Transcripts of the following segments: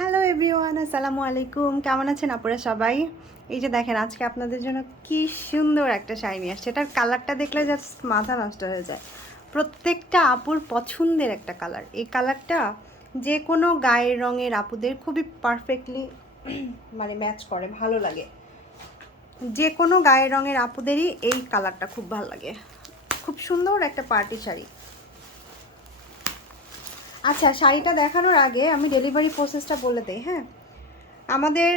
Hello everyone, আসসালামু আলাইকুম। কেমন আছেন আপনারা সবাই? এই যে দেখেন, আজকে আপনাদের জন্য কি সুন্দর একটা শাড়ি নিয়ে আসছে। এটার কালারটা দেখলে জাস্ট মাথা নষ্ট হয়ে যায়। প্রত্যেকটা আপুর পছন্দের একটা কালার। এই কালারটা যে কোনো গায়ের রঙের আপুদের খুবই পারফেক্টলি মানে ম্যাচ করে, ভালো লাগে। যে কোনো গায়ের রঙের আপুদেরই এই কালারটা খুব ভালো লাগে। খুব সুন্দর একটা পার্টি শাড়ি। আচ্ছা, শাড়িটা দেখানোর আগে আমি ডেলিভারি প্রসেসটা বলে দিই। হ্যাঁ, আমাদের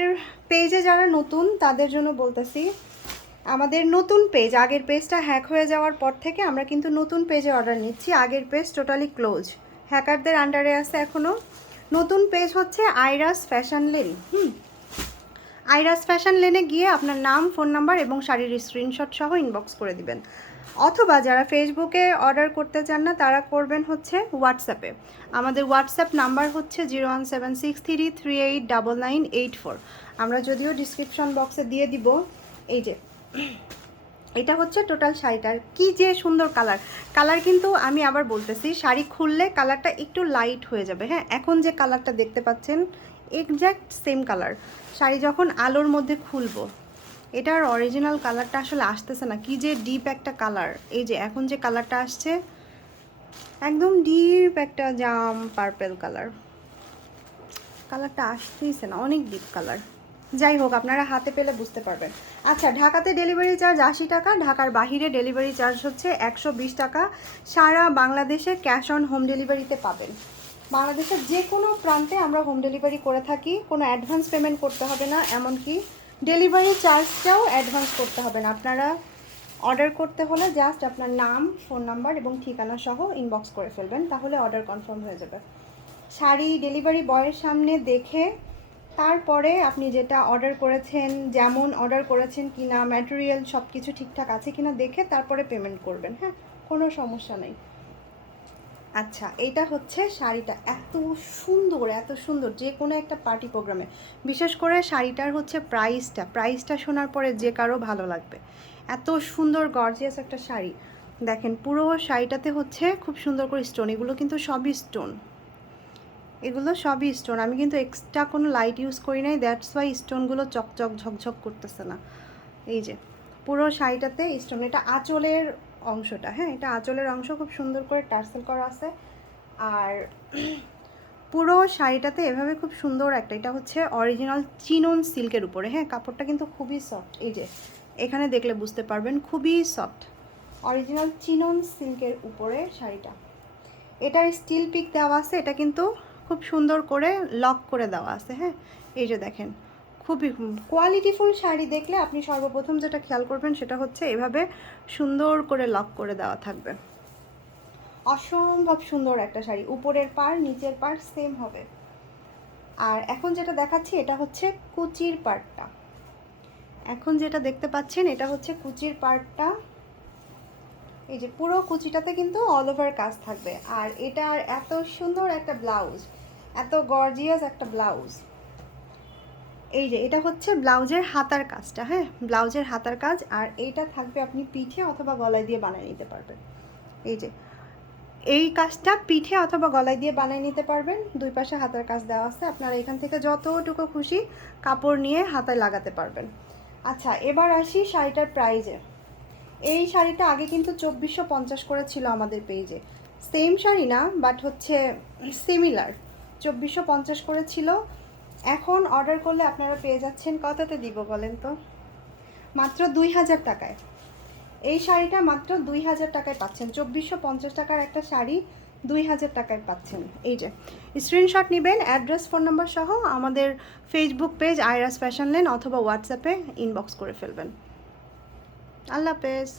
পেজে যারা নতুন তাদের জন্য বলতেছি, আমাদের নতুন পেজ, আগের পেজটা হ্যাক হয়ে যাওয়ার পর থেকে আমরা কিন্তু নতুন পেজে অর্ডার নিচ্ছি। আগের পেজ টোটালি ক্লোজ, হ্যাকারদের আন্ডারে আছে এখনও। নতুন পেজ হচ্ছে আইরাস ফ্যাশন লেন। আইরাস ফ্যাশন লেনে গিয়ে আপনার নাম, ফোন নাম্বার এবং শাড়ির স্ক্রিনশট সহ ইনবক্স করে দিবেন। অথবা যারা ফেসবুকে অর্ডার করতে চান না তারা করবেন হচ্ছে হোয়াটসঅ্যাপে। আমাদের হোয়াটসঅ্যাপ নাম্বার হচ্ছে 01763389984। আমরা যদিও ডিসক্রিপশন বক্সে দিয়ে দিব। এই যে এটা হচ্ছে টোটাল শাড়িটার কি যে সুন্দর কালার। কালার কিন্তু আমি আবার বলতেছি, শাড়ি খুললে কালারটা একটু লাইট হয়ে যাবে। হ্যাঁ, এখন যে কালারটা দেখতে পাচ্ছেন এক্স্যাক্ট সেম কালার। শাড়ি যখন আলোর মধ্যে খুলবো, এটার অরিজিনাল কালারটা আসলে আসতেছে না। কি যে ডিপ একটা কালার। এই যে এখন যে কালারটা আসছে একদম ডিপ একটা জাম পার্পেল কালার। কালারটা আসতেইছে না, অনেক ডিপ কালার। যাই হোক, আপনারা হাতে পেলে বুঝতে পারবেন। আচ্ছা, ঢাকাতে ডেলিভারি চার্জ 80 টাকা, ঢাকার বাহিরে ডেলিভারি চার্জ হচ্ছে 120 টাকা। সারা বাংলাদেশে ক্যাশ অন হোম ডেলিভারিতে পাবেন। বাংলাদেশের যে কোনো প্রান্তে আমরা হোম ডেলিভারি করে থাকি। কোনো অ্যাডভান্স পেমেন্ট করতে হবে না, এমনকি ডেলিভারি চার্জটাও অ্যাডভান্স করতে হবে না। আপনারা অর্ডার করতে হলে জাস্ট আপনার নাম, ফোন নাম্বার এবং ঠিকানা সহ ইনবক্স করে ফেলবেন, তাহলে অর্ডার কনফার্ম হয়ে যাবে। শাড়ি ডেলিভারি বয়ের সামনে দেখে তারপরে আপনি যেটা অর্ডার করেছেন, যেমন অর্ডার করেছেন কিনা, ম্যাটেরিয়াল সব কিছু ঠিকঠাক আছে কিনা দেখে তারপরে পেমেন্ট করবেন। হ্যাঁ, কোনো সমস্যা নেই। আচ্ছা, এটা হচ্ছে শাড়িটা, এত সুন্দর এত সুন্দর, যে কোনো একটা পার্টি প্রোগ্রামে। বিশেষ করে শাড়িটার হচ্ছে প্রাইসটা শোনার পরে যে কারো ভালো লাগবে। এত সুন্দর গর্জিয়াস একটা শাড়ি। দেখেন, পুরো শাড়িটাতে হচ্ছে খুব সুন্দর করে স্টোন। এগুলো কিন্তু সবই স্টোন, এগুলো সবই স্টোন। আমি কিন্তু এক্সট্রা কোনো লাইট ইউজ করি নাই, দ্যাটস ওয়াই স্টোনগুলো চকচক ঝকঝক করতেছে না। এই যে পুরো শাড়িটাতে স্টোন। এটা আঁচলের অংশটা। হ্যাঁ, এটা আঁচলের অংশ, খুব সুন্দর করে টার্সেল করা আছে। আর পুরো শাড়িটাতে এভাবে খুব সুন্দর একটা, এটা হচ্ছে অরিজিনাল চিনন সিল্কের উপরে। হ্যাঁ, কাপড়টা কিন্তু খুবই সফট। এই যে এখানে দেখলে বুঝতে পারবেন, খুবই সফট, অরিজিনাল চিনন সিল্কের উপরে শাড়িটা। এটার স্টিল পিক দেওয়া আছে, এটা কিন্তু খুব সুন্দর করে লক করে দেওয়া আছে। হ্যাঁ, এই যে দেখেন, খুবই কোয়ালিটিফুল শাড়ি দেখলে আপনি সর্বপ্রথম যেটা খেয়াল করবেন সেটা হচ্ছে এভাবে সুন্দর করে লক করে দেওয়া থাকবে। অসম্ভব সুন্দর একটা শাড়ি, উপরের পাড় নিচের পাড় সেম হবে। আর এখন যেটা দেখাচ্ছি এটা হচ্ছে কুচির পাড়টা। এখন যেটা দেখতে পাচ্ছেন এটা হচ্ছে কুচির পাড়টা। এই যে পুরো কুচিটাতে কিন্তু অল ওভার কাজ থাকবে। আর এটার এত সুন্দর একটা ব্লাউজ, এত গর্জিয়াস একটা ব্লাউজ। এই যে এটা হচ্ছে ব্লাউজের হাতার কাজটা। হ্যাঁ, ব্লাউজের হাতার কাজ। আর এইটা থাকবে আপনি পিঠে অথবা গলায় দিয়ে বানিয়ে নিতে পারবেন। এই যে এই কাজটা পিঠে অথবা গলায় দিয়ে বানিয়ে নিতে পারবেন। দুই পাশে হাতার কাজ দেওয়া আছে, আপনারা এখান থেকে যতটুকু খুশি কাপড় নিয়ে হাতায় লাগাতে পারবেন। আচ্ছা, এবার আসি শাড়িটার প্রাইজে। এই শাড়িটা আগে কিন্তু 2450 করে ছিল আমাদের পেজে। সেম শাড়ি না, বাট হচ্ছে সিমিলার। 2450 করে ছিল। এখন অর্ডার করলে আপনারা পেয়ে যাচ্ছেন কততে দিব বলেন তো? মাত্র 2000 টাকায়। এই শাড়িটা মাত্র 2000 টাকায় পাচ্ছেন। 2450 টাকার একটা শাড়ি 2000 টাকায় পাচ্ছেন। এই যে স্ক্রিনশট নেবেন, অ্যাড্রেস, ফোন নাম্বার সহ আমাদের ফেসবুক পেজ আইরাস ফ্যাশন লেন অথবা হোয়াটসঅ্যাপে ইনবক্স করে ফেলবেন। আল্লাহ হাফেজ।